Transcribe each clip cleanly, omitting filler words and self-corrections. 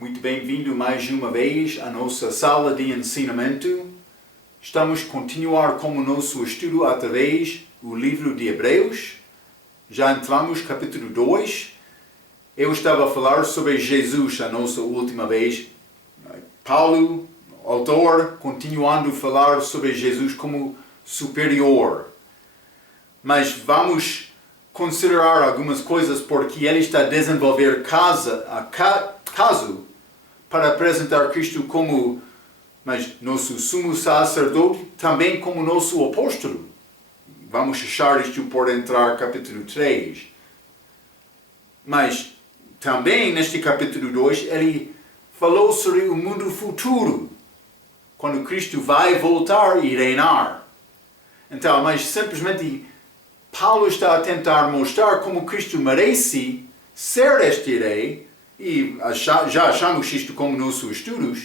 Muito bem-vindo mais uma vez à nossa sala de ensinamento. Estamos a continuar com o nosso estudo através do livro de Hebreus. Já entramos no capítulo 2. Eu estava a falar sobre Jesus a nossa última vez. Paulo, autor, continuando a falar sobre Jesus como superior. Mas vamos considerar algumas coisas porque ele está a desenvolver caso para apresentar Cristo como nosso sumo sacerdote, também como nosso apóstolo. Vamos achar isto por entrar no capítulo 3. Mas também neste capítulo 2 ele falou sobre o mundo futuro, quando Cristo vai voltar e reinar. Então, mas simplesmente Paulo está a tentar mostrar como Cristo merece ser este rei, e já achamos isto como nossos estudos,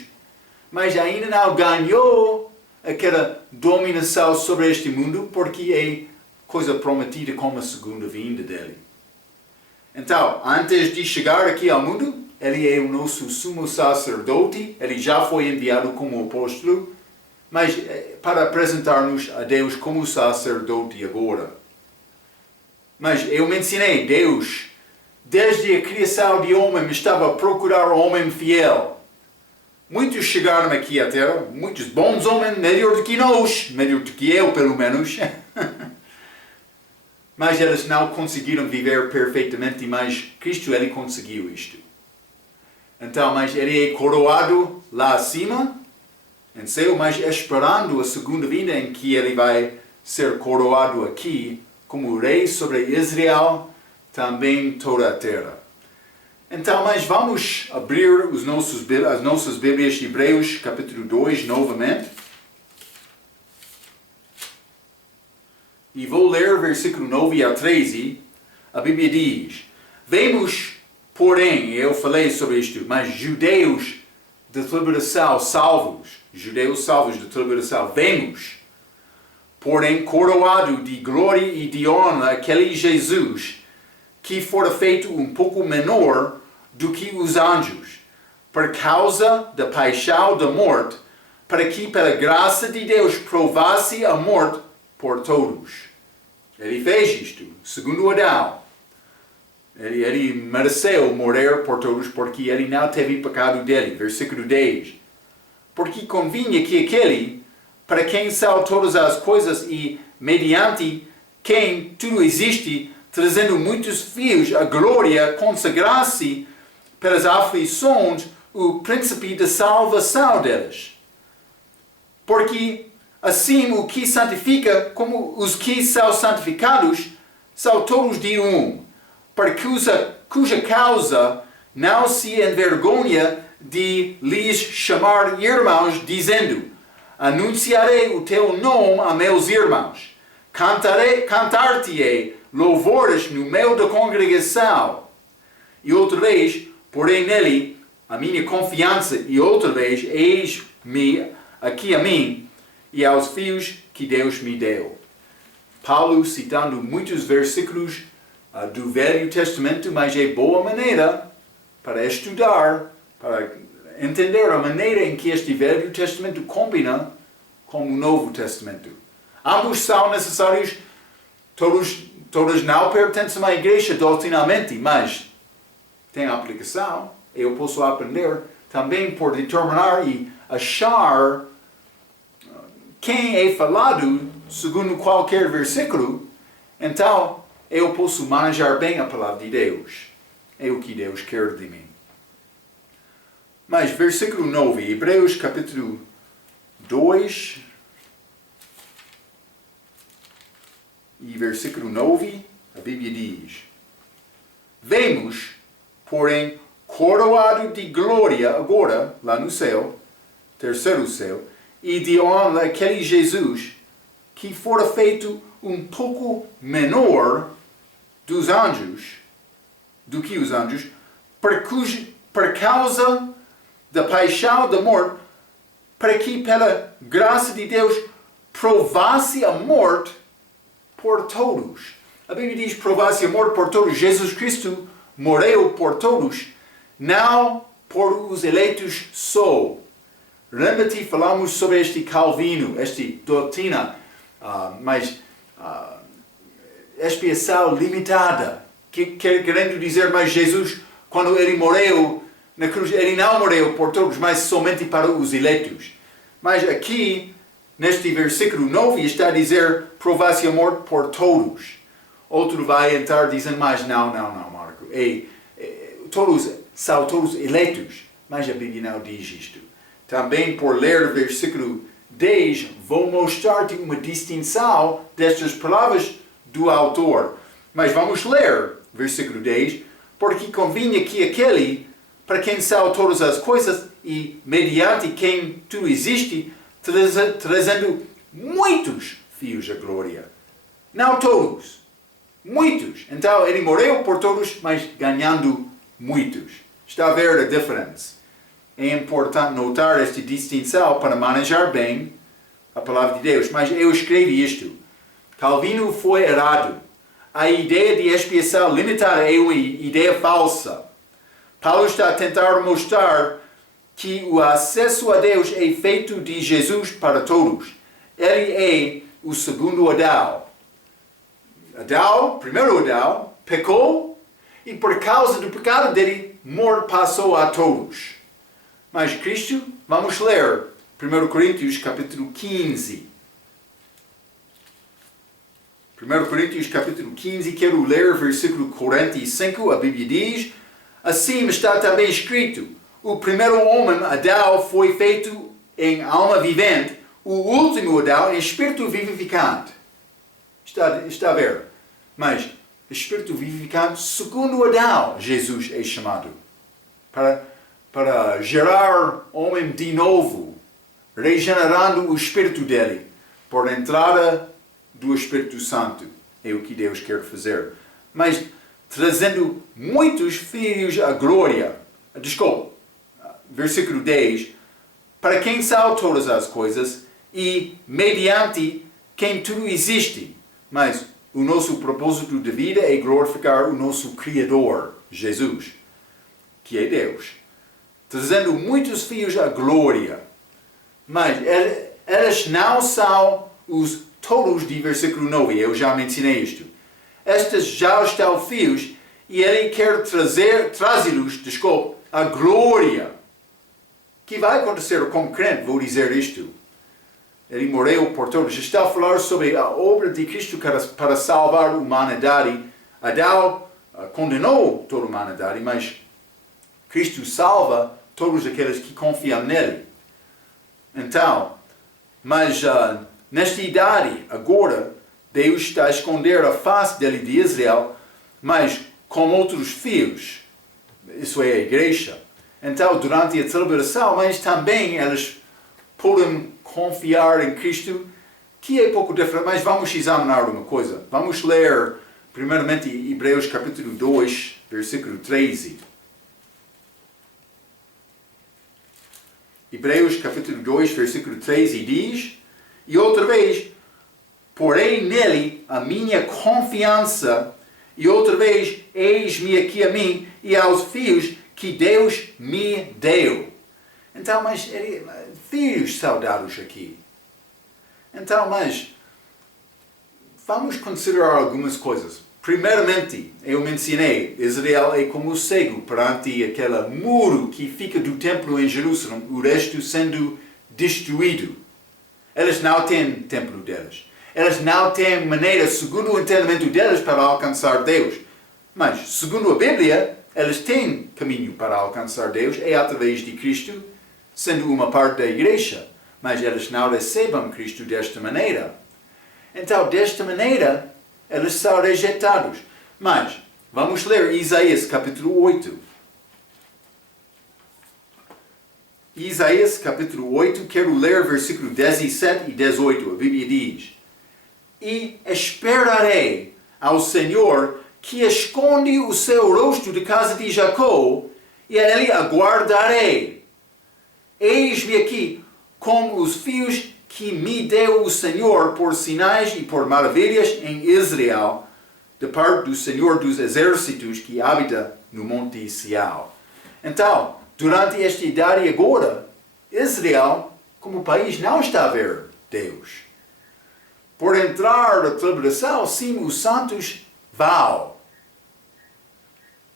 mas ainda não ganhou aquela dominação sobre este mundo, porque é coisa prometida como a segunda vinda dele. Então, antes de chegar aqui ao mundo, ele é o nosso sumo sacerdote, ele já foi enviado como apóstolo, mas para apresentar-nos a Deus como sacerdote agora. Mas eu mencionei, Deus, desde a criação de homem, estava a procurar um homem fiel. Muitos chegaram aqui à Terra, muitos bons homens, melhor do que nós, melhor do que eu, pelo menos. Mas eles não conseguiram viver perfeitamente, mas Cristo, ele conseguiu isto. Então, mas ele é coroado lá acima, em céu, mas esperando a segunda vinda em que ele vai ser coroado aqui como rei sobre Israel, também toda a terra. Então, mas vamos abrir as nossas Bíblias de Hebreus, capítulo 2, novamente. E vou ler versículo 9 a 13. A Bíblia diz: Vemos, porém, eu falei sobre isto, mas judeus de tribulação salvos, judeus salvos de tribulação, vemos, porém, coroado de glória e de honra aquele Jesus que fora feito um pouco menor do que os anjos, por causa da paixão da morte, para que pela graça de Deus provasse a morte por todos. Ele fez isto, segundo Adão. Ele mereceu morrer por todos, porque ele não teve pecado dele. Versículo 10. Porque convinha que aquele, para quem são todas as coisas e mediante quem tudo existe, trazendo muitos fios a glória, consagrasse pelas aflições o príncipe da salvação deles. Porque assim o que santifica, como os que são santificados, são todos de um, para cuja causa não se envergonha de lhes chamar irmãos, dizendo: Anunciarei o teu nome a meus irmãos, cantar-te-ei louvores no meio da congregação. E outra vez, porém nele, a minha confiança, e outra vez, eis-me aqui a mim e aos filhos que Deus me deu. Paulo citando muitos versículos do Velho Testamento, mas é boa maneira para estudar, para entender a maneira em que este Velho Testamento combina com o Novo Testamento. Ambos são necessários, todos não pertencem à igreja doutrinalmente, mas tem aplicação. Eu posso aprender também por determinar e achar quem é falado segundo qualquer versículo. Então, eu posso manejar bem a palavra de Deus. É o que Deus quer de mim. Mas, versículo 9, Hebreus capítulo 2, e versículo 9, a Bíblia diz: Vemos, porém, coroado de glória agora, lá no céu, terceiro céu, e de honra aquele Jesus que fora feito um pouco menor dos anjos, do que os anjos, por causa da paixão da morte, para que pela graça de Deus provasse a morte por todos. A Bíblia diz provasse a morte por todos. Jesus Cristo morreu por todos, não por os eleitos sou. Lembra-te, falamos sobre este Calvino, esta doutrina, expiação limitada, querendo dizer, mas Jesus, quando ele morreu na cruz, ele não morreu por todos, mas somente para os eleitos. Mas aqui, neste versículo 9, está a dizer, provasse a morte por todos. Outro vai entrar dizendo, mas não, Marco. São todos eleitos, mas a Bíblia não diz isto. Também por ler o versículo 10, vou mostrar-te uma distinção destas palavras do autor. Mas vamos ler versículo 10, porque convinha que aquele para quem são todas as coisas e mediante quem tu existe, trazendo muitos filhos à glória. Não todos, muitos. Então ele morreu por todos, mas ganhando muitos. Está a ver a diferença. É importante notar esta distinção para manejar bem a palavra de Deus. Mas eu escrevi isto. Calvino foi errado. A ideia de expiação limitada é uma ideia falsa. Paulo está a tentar mostrar que o acesso a Deus é feito de Jesus para todos. Ele é o segundo Adão. Primeiro Adão, pecou e por causa do pecado dele, morte passou a todos. Mas Cristo, vamos ler 1 Coríntios capítulo 15. 1 Coríntios capítulo 15, quero ler versículo 45, a Bíblia diz, assim está também escrito, o primeiro homem, Adão, foi feito em alma vivente, o último Adão em espírito vivificante. Está a ver? Mas espírito vivificante, segundo Adão, Jesus é chamado. Para gerar homem de novo, regenerando o espírito dele, por entrada do Espírito Santo. É o que Deus quer fazer. Mas trazendo muitos filhos à glória. Desculpa, versículo 10. Para quem são todas as coisas e mediante quem tudo existe. Mas o nosso propósito de vida é glorificar o nosso Criador, Jesus, que é Deus. Trazendo muitos filhos à glória. Mas elas não são os todos de versículo 9. Eu já mencionei isto. Estes já estão filhos e ele quer trazê-los, à glória. Que vai acontecer com o crente, vou dizer isto. Ele morreu por todos. Está a falar sobre a obra de Cristo para salvar a humanidade. Adão condenou toda a humanidade, mas Cristo salva todos aqueles que confiam nele. Então, mas nesta idade, agora, Deus está a esconder a face dele de Israel, mas com outros filhos. Isso é a igreja. Então, durante a celebração, mas também eles podem confiar em Cristo, que é pouco diferente. Mas vamos examinar uma coisa. Vamos ler, primeiramente, Hebreus capítulo 2, versículo 13. Hebreus capítulo 2, versículo 13 diz, e outra vez, porém nele a minha confiança, e outra vez, eis-me aqui a mim e aos filhos que Deus me deu. Então, mas filhos saudados aqui. Então, mas vamos considerar algumas coisas. Primeiramente, eu mencionei, Israel é como o cego perante aquele muro que fica do templo em Jerusalém, o resto sendo destruído. Eles não têm templo deles. Eles não têm maneira, segundo o entendimento deles, para alcançar Deus. Mas, segundo a Bíblia, eles têm caminho para alcançar Deus, é através de Cristo, sendo uma parte da igreja. Mas eles não recebem Cristo desta maneira. Então, desta maneira, eles são rejeitados. Mas, vamos ler Isaías capítulo 8. Isaías capítulo 8, quero ler versículo 17 e 18. A Bíblia diz, e esperarei ao Senhor que esconde o seu rosto de casa de Jacó, e a ele aguardarei. Eis-me aqui como os filhos que me deu o Senhor por sinais e por maravilhas em Israel, de parte do Senhor dos exércitos que habita no monte Sião. Então, durante esta idade agora, Israel, como país, não está a ver Deus. Por entrar na tribulação, sim, os santos vão.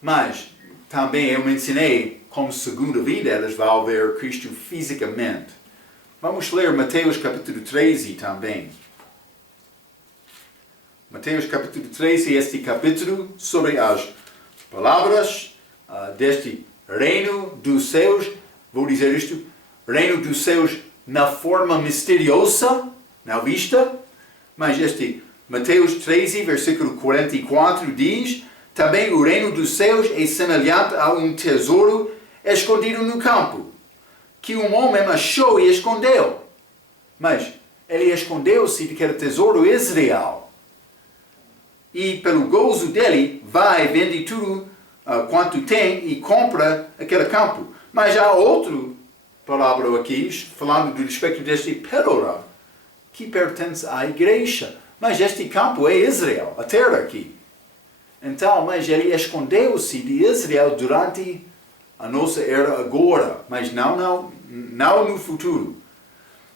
Mas também eu mencionei, como segunda vida, elas vão ver Cristo fisicamente. Vamos ler Mateus capítulo 13 também. Mateus capítulo 13, este capítulo sobre as palavras deste reino dos céus. Vou dizer isto, reino dos céus na forma misteriosa, na vista. Mas este Mateus 13, versículo 44 diz: também o reino dos céus é semelhante a um tesouro escondido no campo, que um homem achou e escondeu. Mas ele escondeu-se de que era tesouro Israel. E pelo gozo dele, vai, vende tudo quanto tem e compra aquele campo. Mas há outra palavra aqui, falando do respeito deste pérola, que pertence à igreja. Mas este campo é Israel, a terra aqui. Então, mas ele escondeu-se de Israel durante a nossa era agora, mas não no futuro.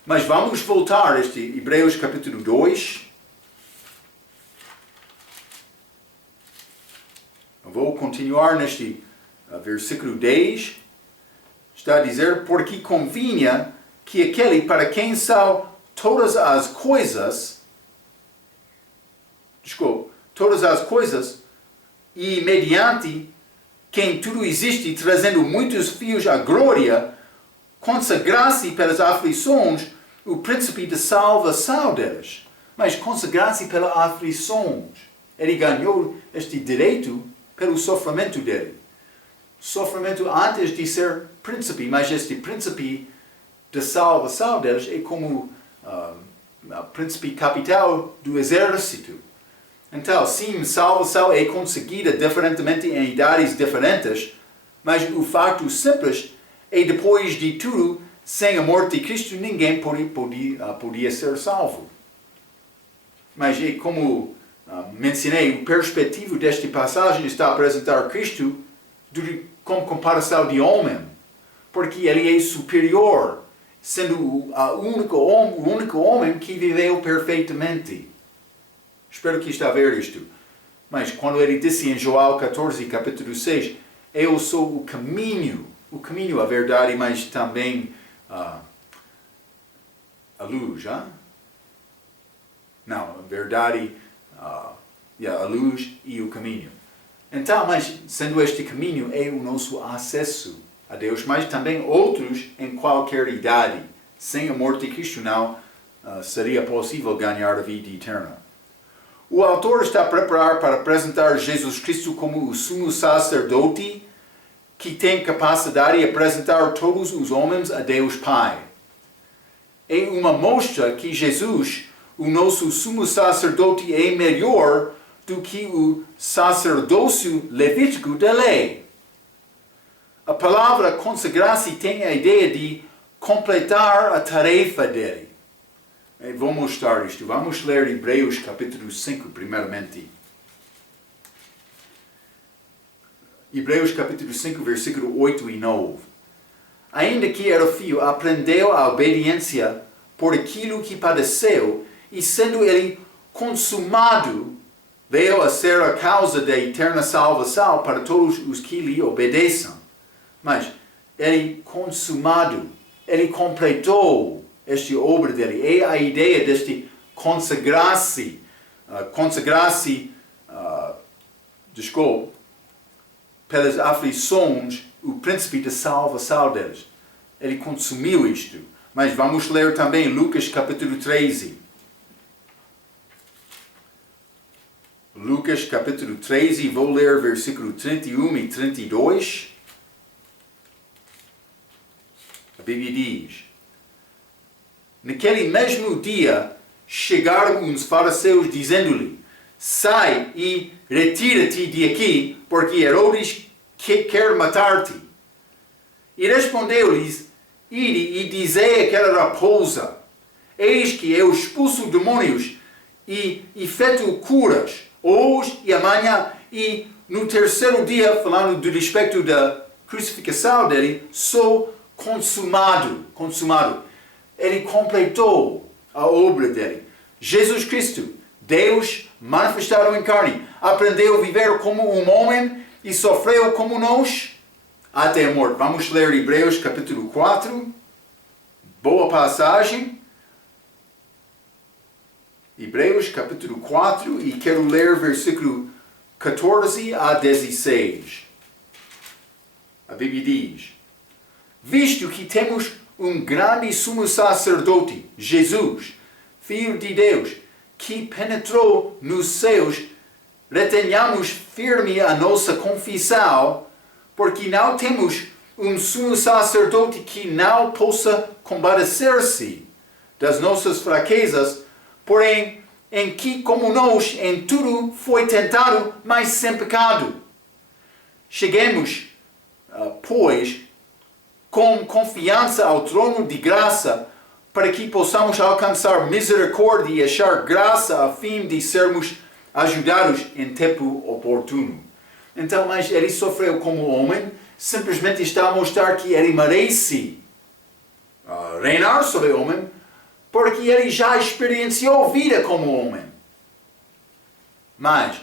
Mas vamos voltar a este Hebreus capítulo 2. Eu vou continuar neste versículo 10. Está a dizer, porque convinha que aquele para quem são todas as coisas, e mediante quem tudo existe, trazendo muitos fios à glória, consagrasse pelas aflições o príncipe da salvação deles. Mas consagrasse pelas aflições. Ele ganhou este direito pelo sofrimento dele. Sofrimento antes de ser príncipe, mas este príncipe da salvação deles é como príncipe capital do exército. Então, sim, salvação é conseguida diferentemente em idades diferentes, mas o fato simples é, depois de tudo, sem a morte de Cristo, ninguém podia ser salvo. Mas é como mencionei, o perspectivo desta passagem está a apresentar Cristo como comparação de homem, porque ele é superior, sendo o único homem que viveu perfeitamente. Espero que está a ver isto. Mas quando ele disse em João 14, capítulo 6, eu sou o caminho, a verdade, mas também a luz. Não, a verdade, a luz e o caminho. Então, mas sendo este caminho é o nosso acesso a Deus, mas também outros em qualquer idade. Sem a morte de Cristo não seria possível ganhar a vida eterna. O autor está a preparar para apresentar Jesus Cristo como o sumo sacerdote que tem capacidade de apresentar todos os homens a Deus Pai. É uma mostra que Jesus, o nosso sumo sacerdote, é melhor do que o sacerdócio levítico da lei. A palavra consagrar-se tem a ideia de completar a tarefa dele. Vou mostrar isto. Vamos ler Hebreus capítulo 5 primeiramente. Hebreus capítulo 5, versículo 8 e 9. Ainda que era filho, aprendeu a obediência por aquilo que padeceu, e sendo ele consumado, veio a ser a causa da eterna salvação para todos os que lhe obedeçam. Mas ele consumado, ele completou esta obra dele. É a ideia deste consagrar-se, pelas aflições, o príncipe da salvação deles. Ele consumiu isto. Mas vamos ler também Lucas capítulo 13. Lucas capítulo 13, vou ler versículo 31 e 32. A Bíblia diz: naquele mesmo dia chegaram uns fariseus dizendo-lhe: sai e retira-te de aqui, porque Herodes quer matar-te. E respondeu-lhes: ide e dizei àquela raposa: eis que eu expulso demônios e efetuo curas, hoje e amanhã, e no terceiro dia, falando do respeito da crucificação dele, sou consumado. Ele completou a obra dele. Jesus Cristo, Deus manifestado em carne, aprendeu a viver como um homem e sofreu como nós até a morte. Vamos ler Hebreus capítulo 4. Boa passagem. Hebreus capítulo 4 e quero ler versículo 14 a 16. A Bíblia diz: visto que temos um grande sumo sacerdote, Jesus, Filho de Deus, que penetrou nos céus, retenhamos firme a nossa confissão, porque não temos um sumo sacerdote que não possa compadecer-se das nossas fraquezas, porém, em que, como nós, em tudo foi tentado, mas sem pecado. Cheguemos, pois, com confiança ao trono de graça, para que possamos alcançar misericórdia e achar graça a fim de sermos ajudados em tempo oportuno. Então, mas ele sofreu como homem, simplesmente está a mostrar que ele merece reinar sobre o homem, porque ele já experienciou vida como homem. Mas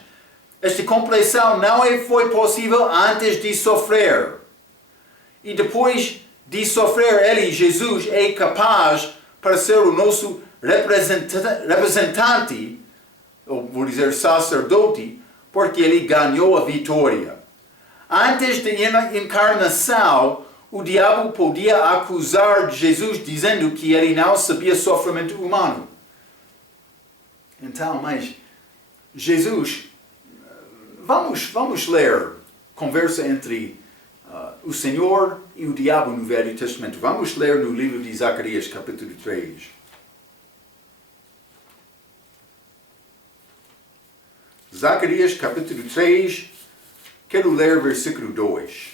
esta compreensão não foi possível antes de sofrer. E depois de sofrer, ele, Jesus, é capaz para ser o nosso representante, ou vou dizer sacerdote, porque ele ganhou a vitória. Antes da encarnação, o diabo podia acusar Jesus dizendo que ele não sabia sofrimento humano. Então, mas Jesus, vamos ler conversa entre o Senhor e o diabo no Velho Testamento. Vamos ler no livro de Zacarias, capítulo 3. Zacarias, capítulo 3, quero ler versículo 2.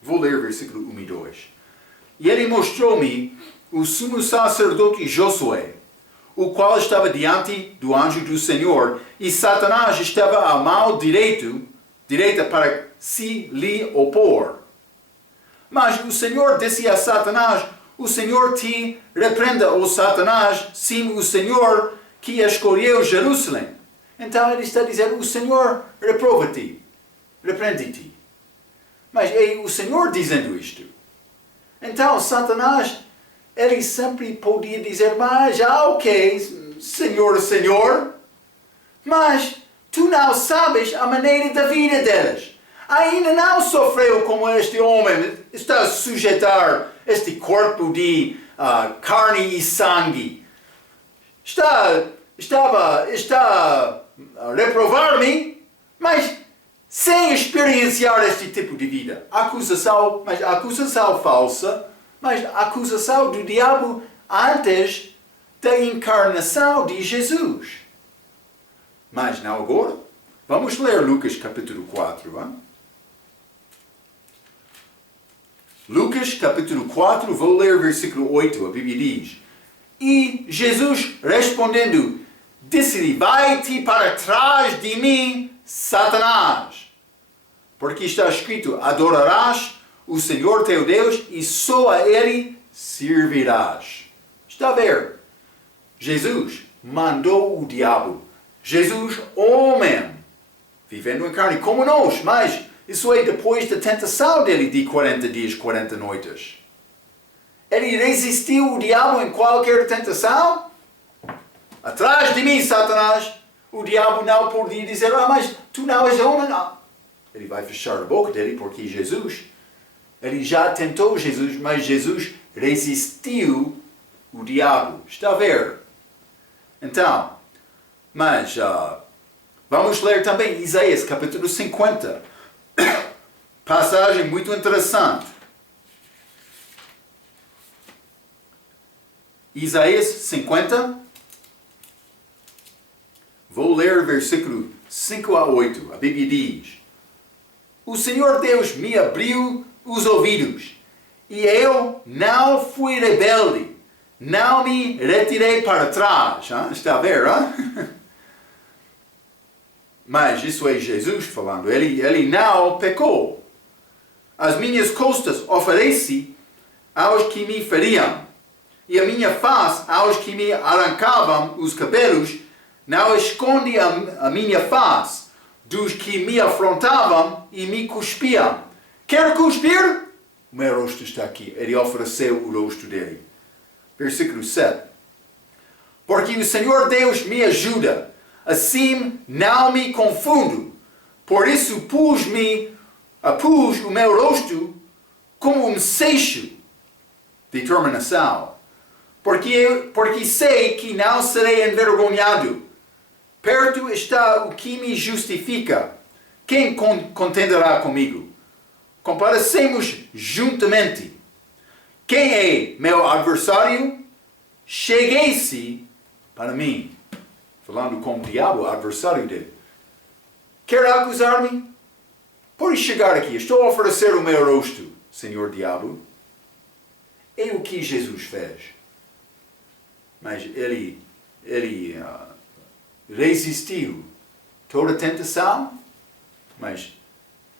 Vou ler versículo 1 e 2. E ele mostrou-me o sumo sacerdote Josué, o qual estava diante do anjo do Senhor, e Satanás estava à mão direita para se lhe opor. Mas o Senhor disse a Satanás: o Senhor te repreenda, ó Satanás, sim, o Senhor que escolheu Jerusalém. Então ele está dizendo: o Senhor reprova-te, repreende-te. Mas é o Senhor dizendo isto. Então Satanás, ele sempre podia dizer: mas ok, Senhor, mas tu não sabes a maneira da vida deles. Ainda não sofreu como este homem, está a sujeitar este corpo de carne e sangue. Está a reprovar-me, mas sem experienciar este tipo de vida. Acusação falsa, mas acusação do diabo antes da encarnação de Jesus. Mas não agora. Vamos ler Lucas capítulo 4. Hein? Lucas capítulo 4, vou ler versículo 8. A Bíblia diz: e Jesus respondendo, disse-lhe: vai-te para trás de mim, Satanás, porque está escrito: adorarás o Senhor teu Deus e só a Ele servirás. Está a ver? Jesus mandou o diabo. Jesus, homem, vivendo em carne como nós, mas isso é depois da tentação dele de 40 dias, 40 noites. Ele resistiu o diabo em qualquer tentação? Atrás de mim, Satanás. O diabo não podia dizer: mas tu não és homem. Não. Ele vai fechar a boca dele, porque Jesus, ele já tentou Jesus, mas Jesus resistiu o diabo. Está a ver? Então, mas vamos ler também Isaías capítulo 50. Passagem muito interessante. Isaías 50. Vou ler versículo 5 a 8. A Bíblia diz: o Senhor Deus me abriu os ouvidos, e eu não fui rebelde, não me retirei para trás. Está a ver? Mas isso é Jesus falando. Ele não pecou. As minhas costas ofereci aos que me feriam, e a minha face aos que me arrancavam os cabelos. Não escondi a minha face dos que me afrontavam e me cuspiam. Quer cuspir? O meu rosto está aqui. Ele ofereceu o rosto dele. Versículo 7. Porque o Senhor Deus me ajuda, assim não me confundo. Por isso pus o meu rosto como um seixo. Determinação. Porque sei que não serei envergonhado. Perto está o que me justifica. Quem contenderá comigo? Comparecemos juntamente. Quem é meu adversário? Cheguei-se para mim. Falando com o diabo, o adversário dele. Quer acusar-me? Pode chegar aqui. Estou a oferecer o meu rosto, Senhor Diabo. É o que Jesus fez. Mas ele resistiu toda a tentação, mas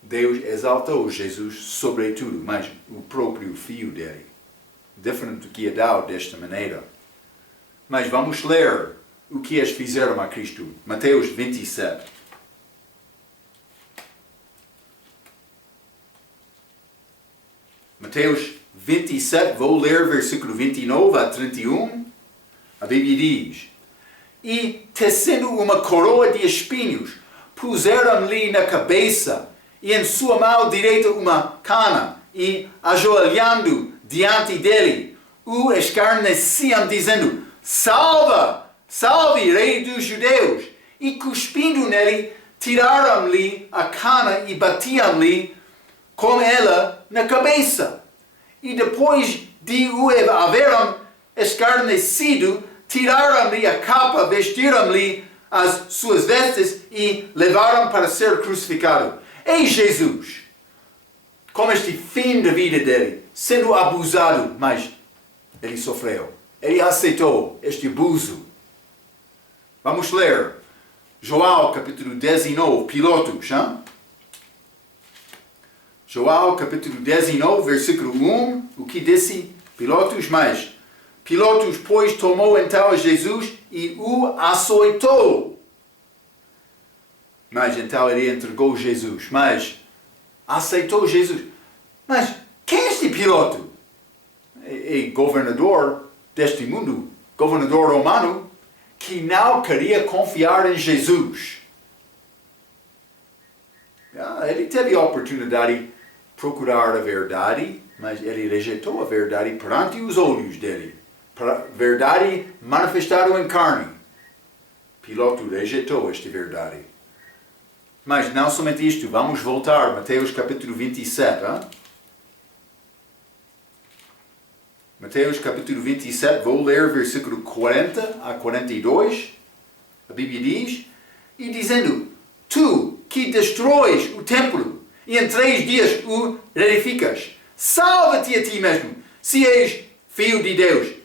Deus exaltou Jesus sobretudo, mas o próprio Filho dele. Diferente do que Adão desta maneira. Mas vamos ler o que eles fizeram a Cristo. Mateus 27. Mateus 27, vou ler versículo 29 a 31. A Bíblia diz: E tecendo uma coroa de espinhos, puseram-lhe na cabeça, e em sua mão direita uma cana, e ajoelhando diante dele, o escarneciam, dizendo: Salve, Rei dos Judeus! E cuspindo nele, tiraram-lhe a cana e batiam-lhe com ela na cabeça. E depois de o haveram escarnecido, tiraram-lhe a capa, vestiram-lhe as suas vestes e levaram para ser crucificado. Ei, Jesus, com este fim da vida dele, sendo abusado, mas ele sofreu. Ele aceitou este abuso. Vamos ler João capítulo 19, Pilatos. João capítulo 19, versículo 1, o que disse Pilatos? Mas Pilatos, pois, tomou então Jesus e o açoitou. Mas então ele entregou Jesus. Mas aceitou Jesus. Mas quem é este Pilato? É governador deste mundo, governador romano, que não queria confiar em Jesus. Ele teve a oportunidade de procurar a verdade, mas ele rejeitou a verdade perante os olhos dele. Verdade manifestada em carne. Pilato rejeitou esta verdade. Mas não somente isto, vamos voltar, Mateus capítulo 27. Mateus capítulo 27, vou ler versículo 40 a 42. A Bíblia diz: E dizendo, tu que destróis o templo, e em 3 dias o reedificas, salva-te a ti mesmo, se és filho de Deus.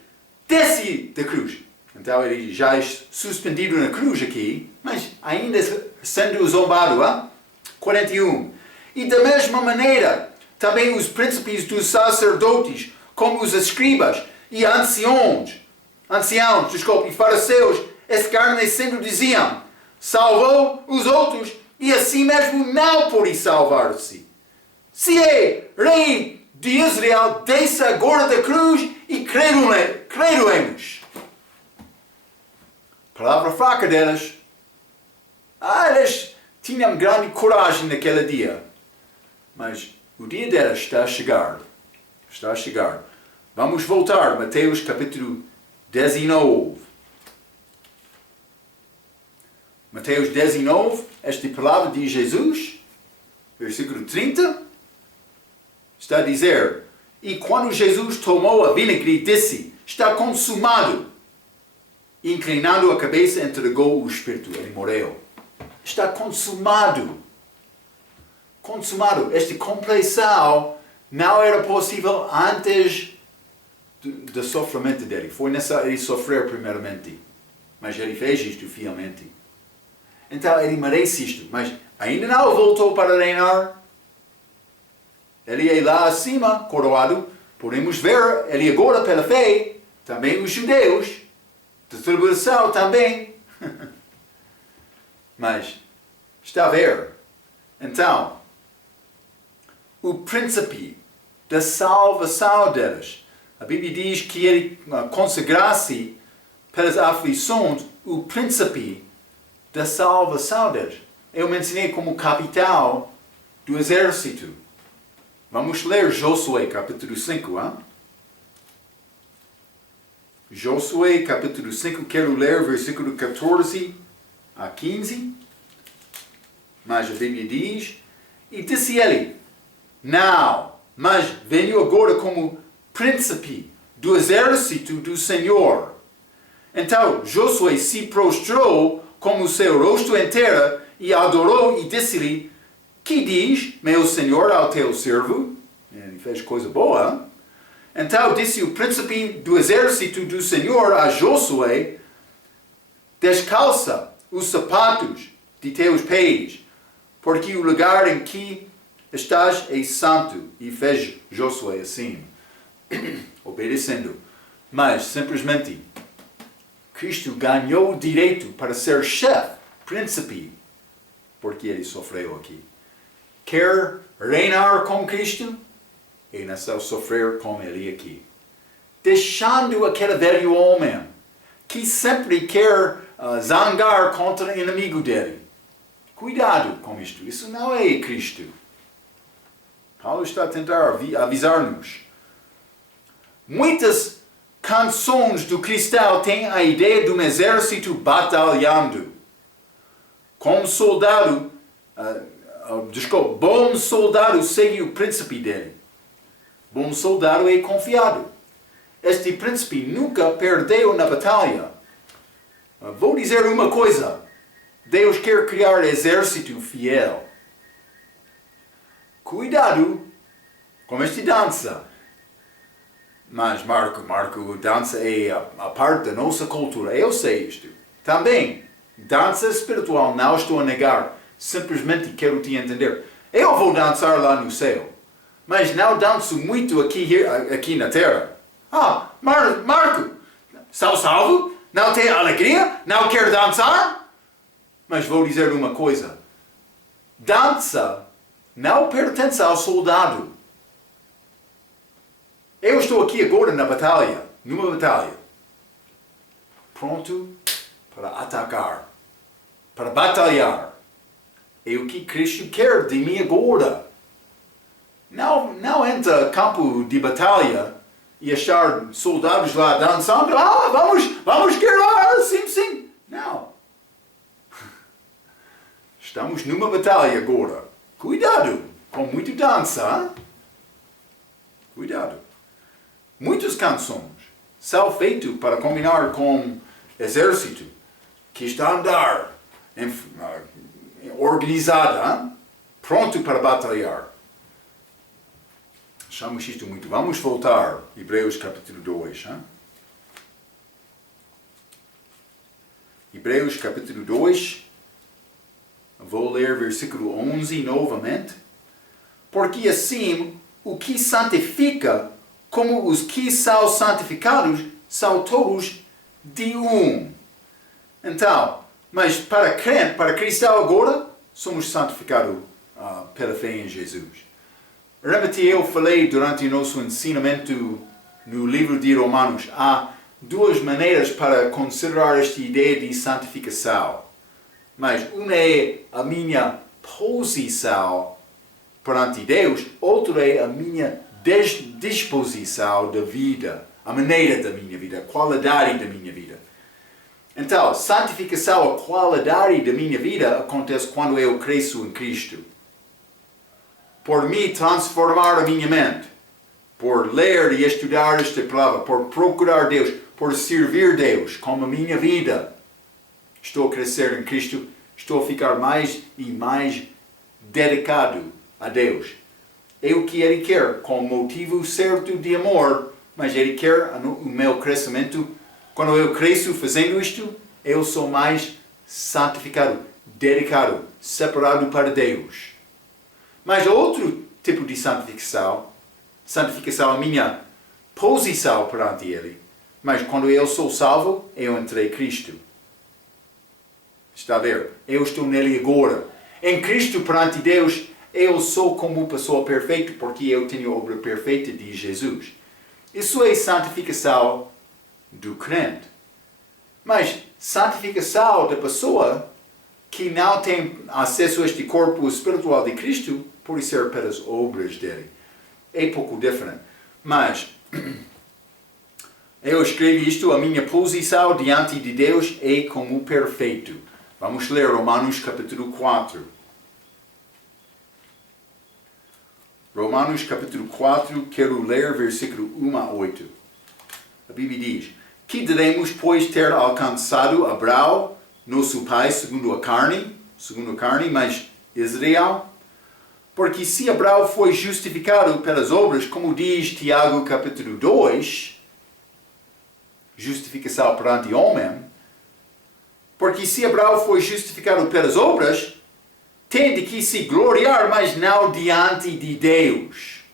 Desce da cruz. Então ele já é suspendido na cruz aqui, mas ainda sendo zombado. 41. E da mesma maneira, também os príncipes dos sacerdotes, como os escribas e anciãos, e fariseus, escarnecendo, diziam: salvou os outros e assim mesmo não pode salvar-se. Se é rei de Israel, desça agora da cruz e creremos. Palavra fraca delas. Eles tinham grande coragem naquele dia. Mas o dia delas está a chegar. Está a chegar. Vamos voltar, Mateus capítulo 19. Mateus 19, esta palavra de Jesus, versículo 30, está a dizer: E quando Jesus tomou a vinagre, disse: está consumado. E inclinando a cabeça, entregou o Espírito. Ele morreu. Está consumado. Consumado. Esta compreensão não era possível antes do sofrimento dele. Foi necessário ele sofrer primeiramente. Mas ele fez isto fielmente. Então ele merece isto. Mas ainda não voltou para reinar. Ele é lá acima, coroado. Podemos ver, ele agora pela fé, também os judeus, da tribulação também. Mas, está a ver? Então, o príncipe da salvação deles. A Bíblia diz que ele consagrasse pelas aflições o príncipe da salvação deles. Eu mencionei como capitão do exército. Vamos ler Josué capítulo 5. Hein? Josué capítulo 5, quero ler versículo 14 a 15. Mas a Bíblia diz, e disse ele, não, mas venho agora como príncipe do exército do Senhor. Então Josué se prostrou com o seu rosto em terra e adorou e disse-lhe, que diz, meu Senhor, ao teu servo? Ele fez coisa boa. Hein? Então disse o príncipe do exército do Senhor a Josué, descalça os sapatos de teus pés, porque o lugar em que estás é santo. E fez Josué assim, obedecendo. Mas, simplesmente, Cristo ganhou o direito para ser chefe, príncipe, porque ele sofreu aqui. Quer reinar com Cristo? E nasceu sofrer com ele aqui. Deixando aquele velho homem, que sempre quer zangar contra o inimigo dele. Cuidado com isto. Isso não é Cristo. Paulo está a tentar avisar-nos. Muitas canções do cristão têm a ideia de um exército batalhando. Como soldado, bom soldado segue o príncipe dele. Bom soldado é confiado. Este príncipe nunca perdeu na batalha. Vou dizer uma coisa. Deus quer criar exército fiel. Cuidado com esta dança. Mas Marco, dança é a parte da nossa cultura. Eu sei isto. Também, dança espiritual, não estou a negar. Simplesmente quero te entender. Eu vou dançar lá no céu. Mas não danço muito aqui na terra. Marco, está salvo? Não tem alegria? Não quer dançar? Mas vou dizer uma coisa. Dança não pertence ao soldado. Eu estou aqui agora numa batalha. Pronto para atacar, para batalhar. É o que Cristo quer de mim agora. Não entra campo de batalha e achar soldados lá dançando. Vamos guerrear, sim. Não. Estamos numa batalha agora. Cuidado com muito dança. Hein? Cuidado. Muitas canções são feitas para combinar com exército que está a andar organizada, hein? Pronto para batalhar. Achamos isto muito. Vamos voltar, Hebreus capítulo 2. Hein? Hebreus capítulo 2. Vou ler versículo 11 novamente. Porque assim, o que santifica, como os que são santificados, são todos de um. Então, mas para crente, para cristão agora, somos santificados pela fé em Jesus. Realmente eu falei durante o nosso ensinamento no livro de Romanos, há duas maneiras para considerar esta ideia de santificação. Mas uma é a minha posição perante Deus, outra é a minha disposição da vida, a maneira da minha vida, a qualidade da minha vida. Então, santificação, a qualidade da minha vida acontece quando eu cresço em Cristo. Por me transformar a minha mente, por ler e estudar esta palavra, por procurar Deus, por servir Deus com a minha vida. Estou a crescer em Cristo, estou a ficar mais e mais dedicado a Deus. É o que Ele quer, com o motivo certo de amor, mas Ele quer o meu crescimento. Quando eu cresço fazendo isto, eu sou mais santificado, dedicado, separado para Deus. Mas outro tipo de santificação. Santificação é a minha posição perante Ele. Mas quando eu sou salvo, eu entrei em Cristo. Está a ver? Eu estou nele agora. Em Cristo perante Deus, eu sou como pessoa perfeita porque eu tenho a obra perfeita de Jesus. Isso é santificação do crente. Mas santificação da pessoa que não tem acesso a este corpo espiritual de Cristo pode ser pelas obras dele. É pouco diferente. Mas eu escrevi isto, a minha posição diante de Deus é como perfeito. Vamos ler Romanos capítulo 4. Romanos capítulo 4, quero ler versículo 1 a 8. A Bíblia diz: Que diremos, pois, ter alcançado Abraão, nosso pai, segundo a carne, mas Israel? Porque se Abraão foi justificado pelas obras, como diz Tiago capítulo 2, justificação perante o homem, porque se Abraão foi justificado pelas obras, tem de que se gloriar, mas não diante de Deus.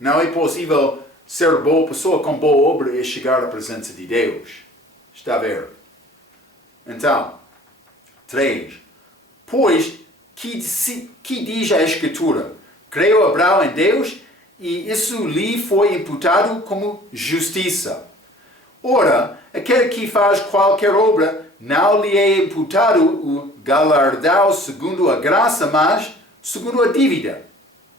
Não é possível ser boa pessoa com boa obra e chegar à presença de Deus. Está a ver? Então, 3. Pois, que diz a Escritura? Creu Abraão em Deus e isso lhe foi imputado como justiça. Ora, aquele que faz qualquer obra não lhe é imputado o galardão segundo a graça, mas segundo a dívida.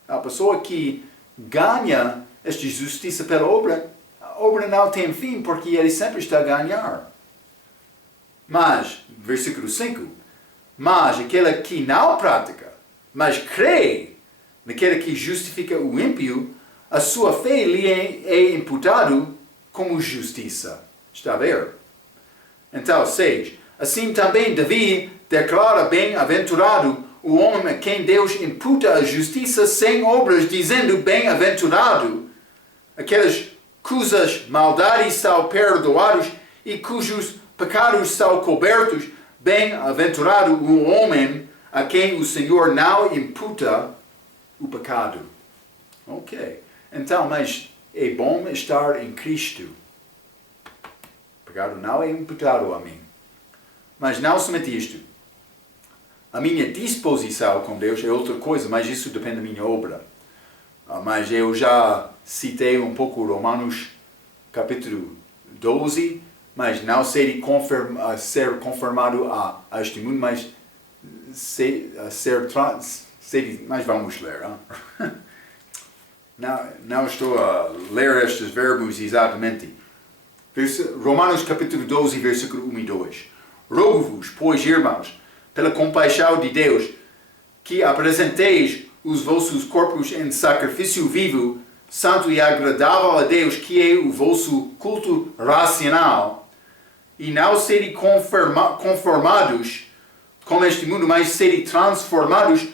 A pessoa que ganha esta justiça pela obra, a obra não tem fim porque ele sempre está a ganhar. Mas, versículo 5, mas aquele que não pratica, mas crê naquele que justifica o ímpio, a sua fé lhe é imputado como justiça. Está a ver? Então, 6. Assim também Davi declara bem-aventurado o homem a quem Deus imputa a justiça sem obras, dizendo bem-aventurado aqueles cujas maldades são perdoados e cujos pecados são cobertos. Bem-aventurado o homem a quem o Senhor não imputa o pecado. Ok. Então, mas é bom estar em Cristo. O pecado não é imputado a mim. Mas não somente isto. A minha disposição com Deus é outra coisa, mas isso depende da minha obra. Mas eu já citei um pouco Romanos capítulo 12, mas não ser conformado a este mundo, mas mas vamos ler. Não estou a ler estes verbos exatamente. Romanos capítulo 12, versículo 1 e 2. Rogo-vos, pois, irmãos, pela compaixão de Deus, que apresenteis os vossos corpos em sacrifício vivo, santo e agradável a Deus, que é o vosso culto racional, e não serem conformados com este mundo, mas serem transformados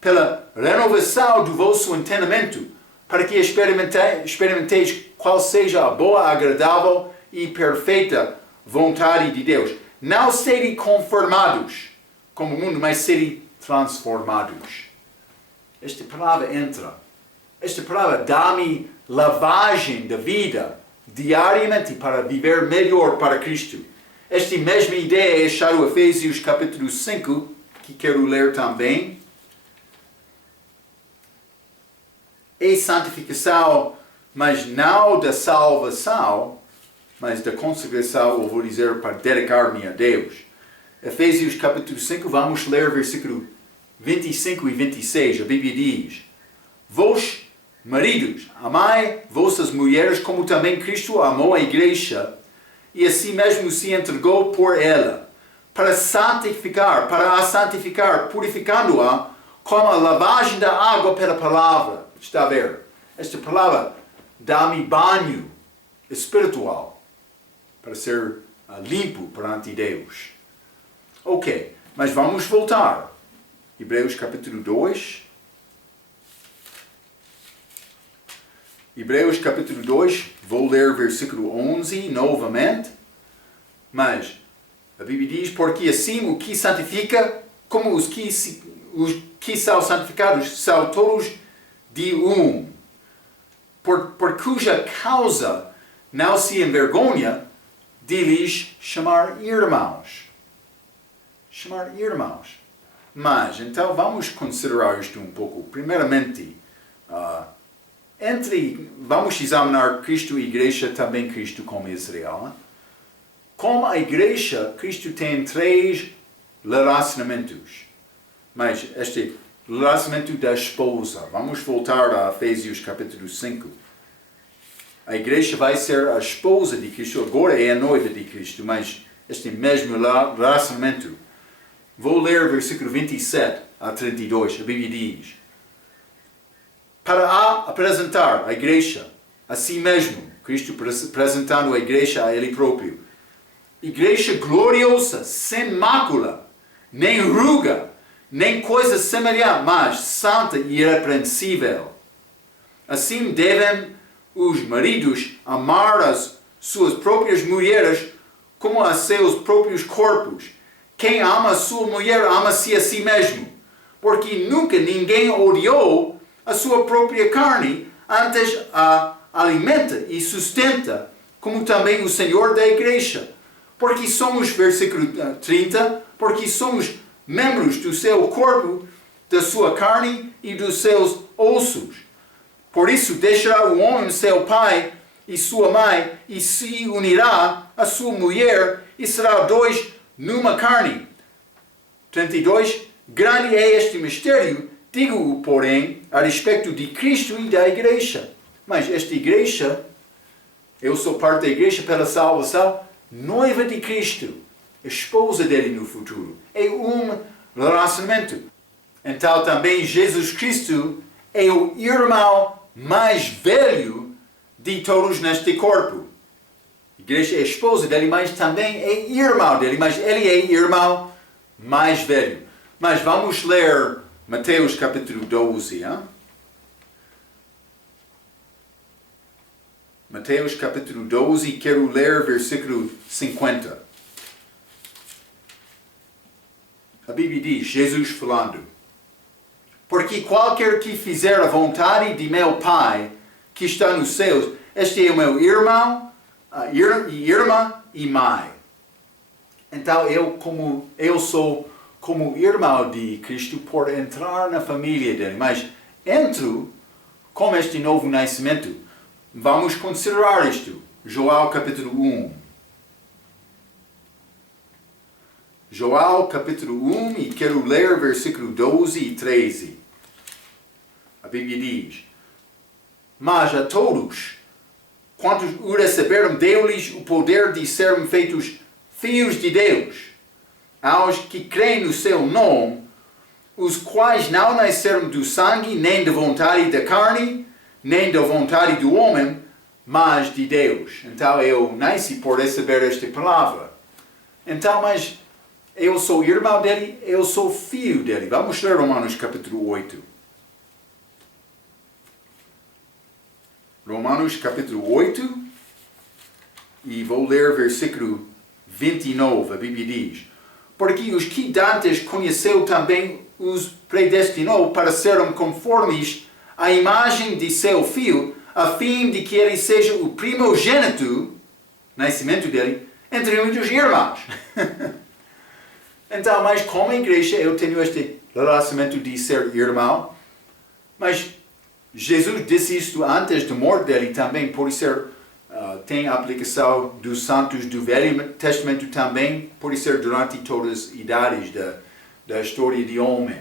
pela renovação do vosso entendimento, para que experimenteis qual seja a boa, agradável e perfeita vontade de Deus. Não serem conformados como o mundo, mas serem transformados. Esta palavra entra. Esta palavra dá-me lavagem da vida diariamente para viver melhor para Cristo. Esta mesma ideia é achada em Efésios capítulo 5, que quero ler também. É santificação, mas não da salvação, mas da consagração, eu vou dizer, para dedicar-me a Deus. Efésios capítulo 5, vamos ler versículo 25 e 26. A Bíblia diz: Vós, maridos, amai vossas mulheres como também Cristo amou a igreja e assim mesmo se entregou por ela, para a santificar, purificando-a com a lavagem da água pela palavra. Está a ver? Esta palavra dá-me banho espiritual para ser limpo perante Deus. Ok, mas vamos voltar. Hebreus capítulo 2. Hebreus capítulo 2, vou ler versículo 11 novamente. Mas a Bíblia diz: porque assim o que santifica, como os que são santificados, são todos de por cuja causa não se envergonha de lhes chamar irmãos. Chamar irmãos. Mas, então, vamos considerar isto um pouco. Primeiramente, vamos examinar Cristo e Igreja, também Cristo como Israel. Como a Igreja, Cristo tem 3 relacionamentos. Mas este relacionamento da esposa. Vamos voltar a Efésios capítulo 5. A Igreja vai ser a esposa de Cristo, agora é a noiva de Cristo, mas este mesmo relacionamento. Vou ler o versículo 27 a 32, a Bíblia diz: para apresentar a Igreja a si mesmo, Cristo apresentando a Igreja a Ele próprio, Igreja gloriosa, sem mácula, nem ruga, nem coisa semelhante, mas santa e irrepreensível. Assim devem os maridos amar as suas próprias mulheres como a seus próprios corpos. Quem ama a sua mulher ama-se a si mesmo, porque nunca ninguém odiou a sua própria carne, antes a alimenta e sustenta, como também o Senhor da Igreja. Porque somos, versículo 30, porque somos membros do seu corpo, da sua carne e dos seus ossos. Por isso deixará o homem seu pai e sua mãe, e se unirá à sua mulher, e será 2 numa carne. 32. Grande é este mistério, digo-o, porém, a respeito de Cristo e da Igreja. Mas esta Igreja, eu sou parte da Igreja pela salvação, noiva de Cristo, esposa dele no futuro. É um relacionamento. Então também Jesus Cristo é o irmão mais velho de todos neste corpo. A Igreja é esposa dele, mas também é irmão dele, mas ele é irmão mais velho. Mas vamos ler Mateus capítulo 12. Hein? Mateus capítulo 12, quero ler versículo 50. A Bíblia diz, Jesus falando: porque qualquer que fizer a vontade de meu Pai, que está nos céus, este é o meu irmão, irmã e mãe. Então eu sou como irmão de Cristo por entrar na família dele, mas entro com este novo nascimento. Vamos considerar isto. Joel capítulo 1. Joel capítulo 1, e quero ler versículo 12 e 13. A Bíblia diz: mas a todos quantos o receberam, deu-lhes o poder de serem feitos filhos de Deus, aos que creem no seu nome, os quais não nasceram do sangue, nem da vontade da carne, nem da vontade do homem, mas de Deus. Então eu nasci por receber esta palavra. Então, mas eu sou irmão dele, eu sou filho dele. Vamos ler Romanos capítulo 8. Romanos capítulo 8, e vou ler versículo 29, a Bíblia diz: porque os que dantes conheceu também os predestinou para serem conformes à imagem de seu filho, a fim de que ele seja o primogênito, nascimento dele, entre muitos irmãos. Então, mas como igreja eu tenho este relacionamento de ser irmão, mas Jesus disse isto antes da morte dele também, por ser tem aplicação dos santos do Velho Testamento também, por ser durante todas as idades da história de homem.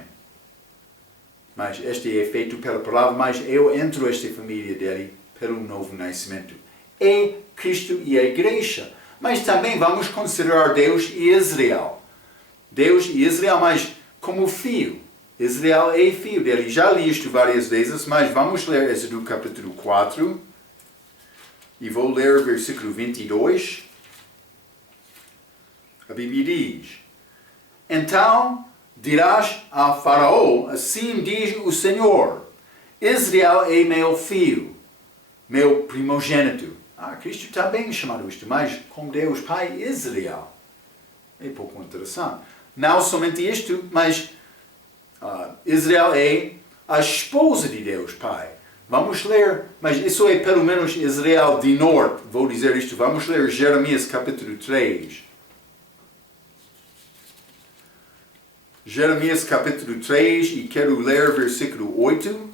Mas este é feito pela palavra, mas eu entro nesta família dele pelo novo nascimento. É Cristo e a Igreja. Mas também vamos considerar Deus e Israel. Deus e Israel, mas como filho. Israel é filho dele. Já li isto várias vezes, mas vamos ler Êxodo capítulo 4. E vou ler o versículo 22. A Bíblia diz: então dirás a Faraó, assim diz o Senhor: Israel é meu filho, meu primogênito. Cristo também chamado isto, mas com Deus Pai, Israel. É pouco interessante. Não somente isto, mas Israel é a esposa de Deus Pai. Vamos ler, mas isso é pelo menos Israel de norte. Vou dizer isto, vamos ler Jeremias capítulo 3. Jeremias capítulo 3 e quero ler versículo 8.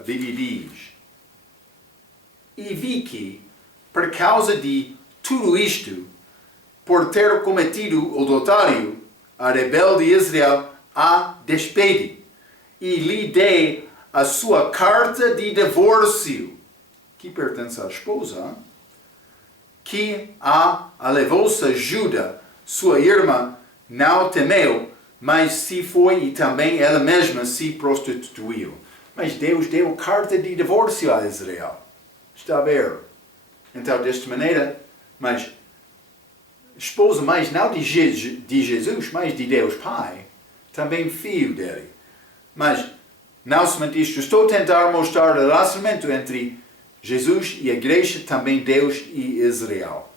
A Bíblia diz: E vi que, por causa de tudo isto, por ter cometido o adultério, a rebelde Israel a despede, e lhe dei a sua carta de divórcio, que pertence à esposa, que a levou-se Juda, sua irmã, não temeu, mas se foi e também ela mesma se prostituiu. Mas Deus deu carta de divórcio a Israel. Está a ver? Então, desta maneira, mas esposa, mas não de Jesus, mas de Deus Pai, também filho dele. Mas, não somente isto, estou a tentar mostrar o relacionamento entre Jesus e a igreja, também Deus e Israel.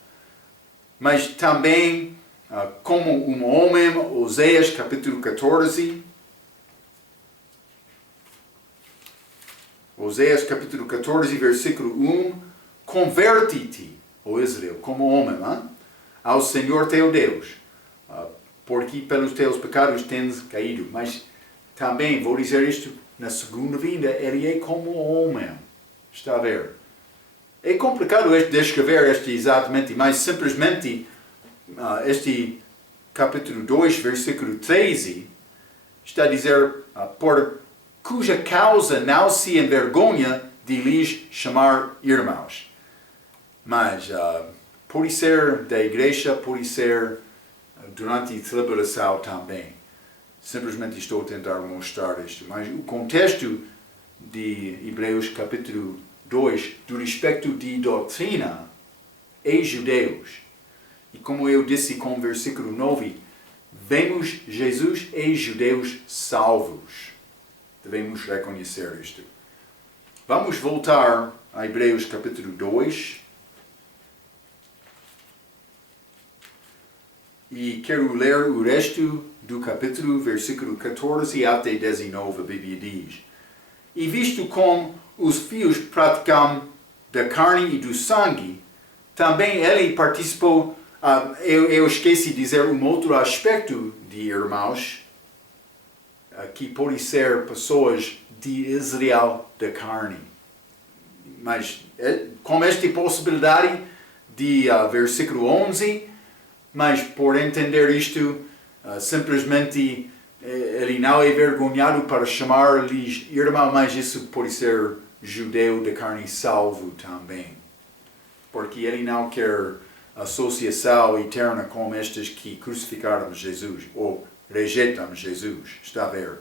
Mas também, como um homem, Oséias capítulo 14, Oséias capítulo 14, versículo 1, converte-te, ó Israel, como homem, ao Senhor teu Deus, porque pelos teus pecados tens caído. Mas também vou dizer isto, na segunda vinda, ele é como homem. Está a ver? É complicado descrever este exatamente, mas simplesmente este capítulo 2, versículo 13, está a dizer, por cuja causa não se envergonha de lhes chamar irmãos. Mas, pode ser da igreja, pode ser durante a celebração também. Simplesmente estou a tentar mostrar isto. Mas o contexto de Hebreus capítulo 2, do respeito de doutrina, é judeus. E como eu disse com o versículo 9, vemos Jesus e judeus salvos. Devemos reconhecer isto. Vamos voltar a Hebreus capítulo 2. E quero ler o resto do capítulo, versículo 14 até 19, a Bíblia diz: E visto como os filhos praticam da carne e do sangue, também ele participou. Eu esqueci de dizer um outro aspecto de irmãos, que pode ser pessoas de Israel da carne. Mas com esta possibilidade de versículo 11, mas por entender isto, simplesmente ele não é vergonhado para chamar-lhes irmão, mas isso pode ser judeu de carne salvo também. Porque ele não quer associação eterna com estes que crucificaram Jesus, ou rejeitam Jesus. Está a ver?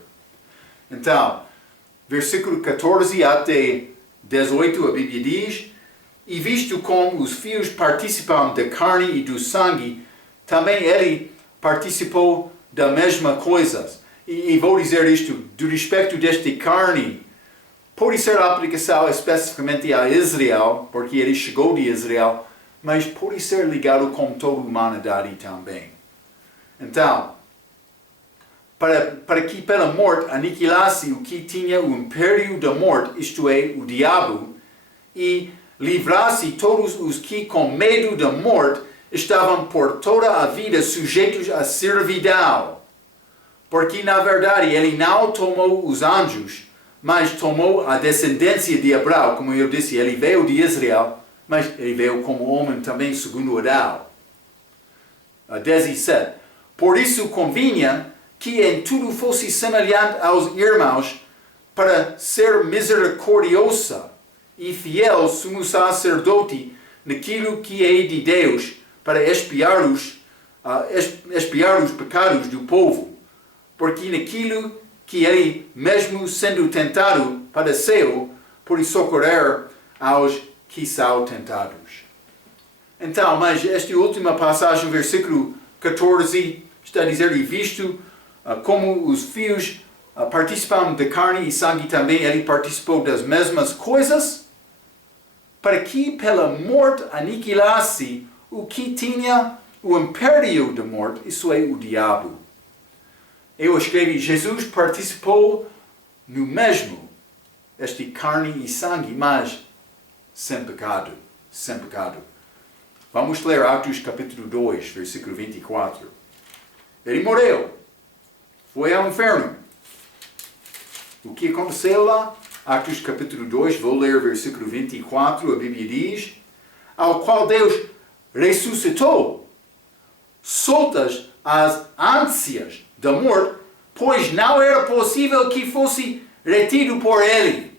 Então, versículo 14 até 18, a Bíblia diz: E visto como os filhos participam da carne e do sangue, também ele participou da mesma coisa. E vou dizer isto, do respeito desta carne, pode ser a aplicação especificamente a Israel, porque ele chegou de Israel, mas pode ser ligado com toda a humanidade também. Então, para que pela morte aniquilasse o que tinha o império da morte, isto é, o diabo, e livrasse todos os que com medo da morte estavam por toda a vida sujeitos à servidão. Porque, na verdade, ele não tomou os anjos, mas tomou a descendência de Abraão. Como eu disse, ele veio de Israel, mas ele veio como homem também, segundo Adão. 17. Por isso convinha que em tudo fosse semelhante aos irmãos, para ser misericordiosa e fiel sumo sacerdote naquilo que é de Deus, para expiar os pecados do povo, porque naquilo que ele, mesmo sendo tentado, padeceu, por socorrer aos que são tentados. Então, mas esta última passagem, versículo 14, está a dizer: E visto como os filhos participam de carne e sangue também, ele participou das mesmas coisas, para que pela morte aniquilasse o que tinha o império da morte, isso é, o diabo. Eu escrevi: Jesus participou no mesmo, este carne e sangue, mas sem pecado, sem pecado. Vamos ler Atos capítulo 2, versículo 24. Ele morreu, foi ao inferno. O que aconteceu lá? Atos capítulo 2, vou ler versículo 24, a Bíblia diz, ao qual Deus ressuscitou, soltas as ânsias da morte, pois não era possível que fosse retido por ele.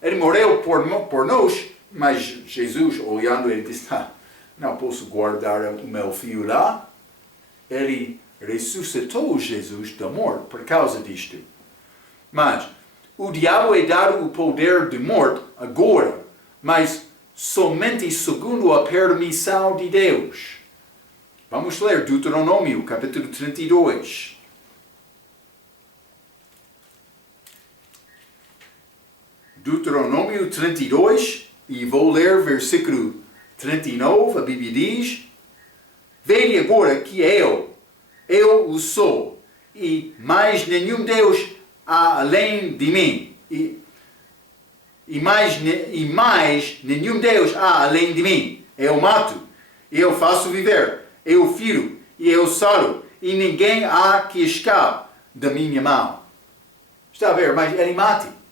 Ele morreu por nós, mas Jesus, olhando, ele disse, não posso guardar o meu filho lá. Ele ressuscitou Jesus da morte por causa disto. Mas o diabo é dado o poder de morte agora, mas somente segundo a permissão de Deus. Vamos ler Deuteronômio, capítulo 32. Deuteronômio 32, e vou ler versículo 39, a Bíblia diz, vede agora que eu o sou, e mais nenhum Deus há além de mim, e mais nenhum Deus há além de mim. Eu mato, eu faço viver, eu firo, e eu saro, e ninguém há que escape da minha mão. Está a ver, mas ele mata.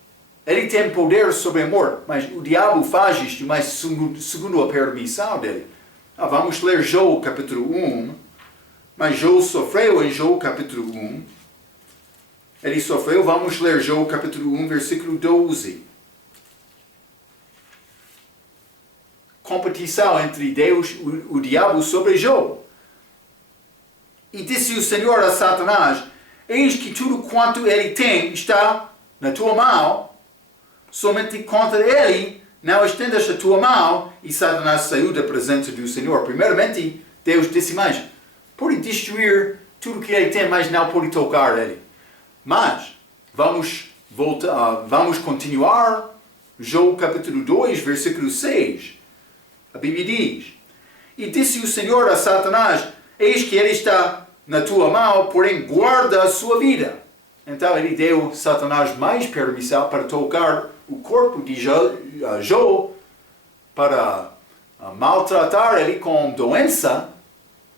Ele tem poder sobre a morte, mas o diabo faz isto, mas segundo a permissão dele. Vamos ler João capítulo 1. Mas João sofreu em João capítulo 1. Ele sofreu, vamos ler João capítulo 1, versículo 12. Competição entre Deus e o diabo sobre João. E disse o Senhor a Satanás, eis que tudo quanto ele tem está na tua mão, somente contra ele não estendas a tua mão. E Satanás saiu da presença do Senhor. Primeiramente, Deus disse mais, pode destruir tudo que ele tem, mas não pode tocar ele. Mas, vamos continuar. João capítulo 2, versículo 6. A Bíblia diz, e disse o Senhor a Satanás, eis que ele está na tua mão, porém guarda a sua vida. Então ele deu a Satanás mais permissão para tocar o corpo de Jó, para maltratar ele com doença,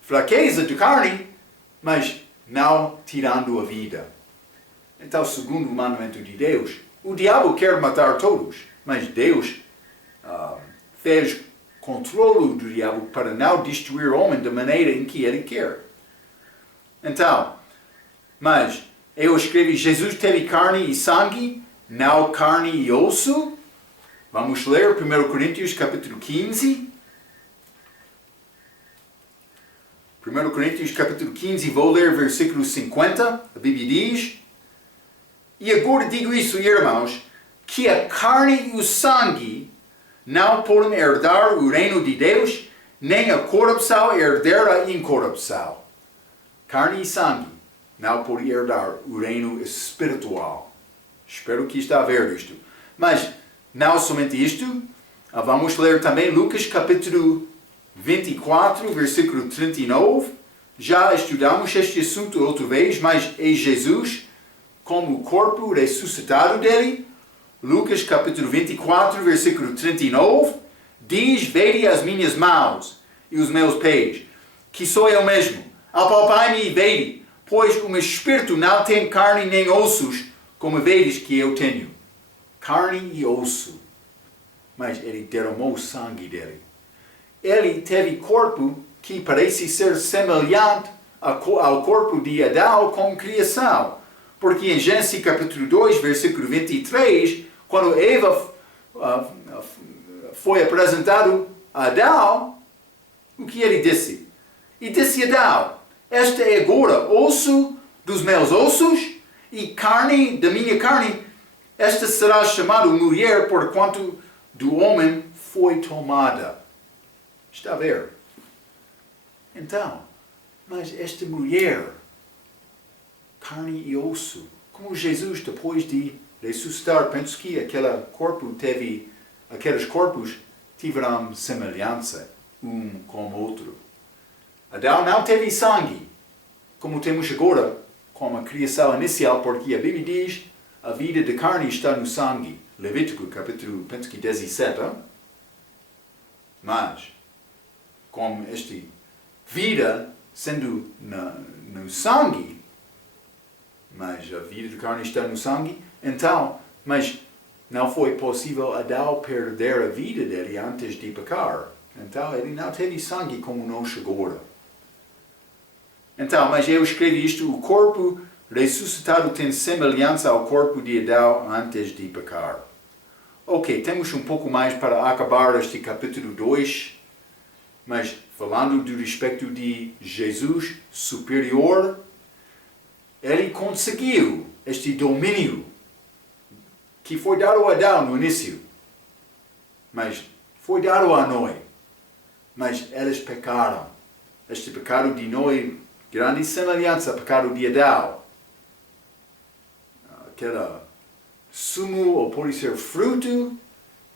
fraqueza de carne, mas não tirando a vida. Então, segundo o mandamento de Deus, o diabo quer matar todos, mas Deus fez controle do diabo para não destruir o homem da maneira em que ele quer. Então, mas eu escrevi, Jesus teve carne e sangue, não carne e osso. Vamos ler 1 Coríntios capítulo 15. 1 Coríntios capítulo 15, vou ler versículo 50. A Bíblia diz, e agora digo isso, irmãos, que a carne e o sangue não podem herdar o reino de Deus, nem a corrupção herdar a incorrupção. Carne e sangue não podem herdar o reino espiritual. Espero que está a ver isto. Mas não somente isto, vamos ler também Lucas capítulo 24, versículo 39. Já estudamos este assunto outra vez, mas é Jesus como o corpo ressuscitado dele. Lucas capítulo 24, versículo 39, diz, vede as minhas mãos e os meus pés, que sou eu mesmo. Apalpai-me e vede, pois o meu espírito não tem carne nem ossos, como vedes que eu tenho. Carne e osso. Mas ele derramou o sangue dele. Ele teve corpo que parece ser semelhante ao corpo de Adão com criação. Porque em Gênesis capítulo 2, versículo 23, quando Eva foi apresentado a Adão, o que ele disse? E disse a Adão, esta é agora osso dos meus ossos e carne da minha carne. Esta será chamada mulher, porquanto do homem foi tomada. Está a ver? Então, mas esta mulher, carne e osso, como Jesus, depois de ressuscitar, penso que aqueles corpos tiveram semelhança um com o outro. Adão não teve sangue, como temos agora com a criação inicial, porque a Bíblia diz, a vida de carne está no sangue. Levítico, capítulo, penso que 17. Mas, com esta vida sendo no sangue, mas a vida de carne está no sangue, então, mas não foi possível Adão perder a vida dele antes de pecar. Então, ele não teve sangue como nós agora. Então, mas eu escrevi isto, o corpo ressuscitado tem semelhança ao corpo de Adão antes de pecar. Ok, temos um pouco mais para acabar este capítulo 2, mas falando do respeito de Jesus superior, ele conseguiu este domínio que foi dado a Adão no início, mas foi dado a Noé. Mas eles pecaram. Este pecado de Noé, grande semelhança ao pecado de Adão. Aquela sumo, ou pode ser fruto,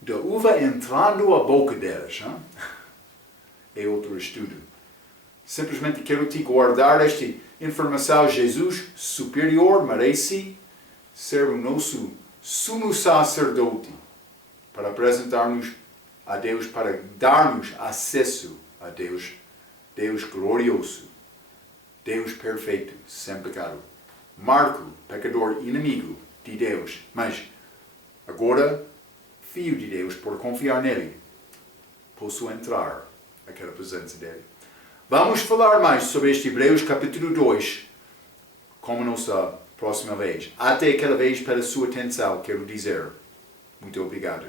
da uva entrando a boca deles. Hein? É outro estudo. Simplesmente quero te guardar esta informação. Jesus superior merece ser o nosso sumo sacerdote para apresentar-nos a Deus, para dar-nos acesso a Deus. Deus glorioso, Deus perfeito, sem pecado. Marco, pecador inimigo de Deus, mas agora, filho de Deus, por confiar nele, posso entrar naquela presença dele. Vamos falar mais sobre este Hebreus capítulo 2, como nossa próxima vez. Até aquela vez, pela sua atenção, quero dizer muito obrigado.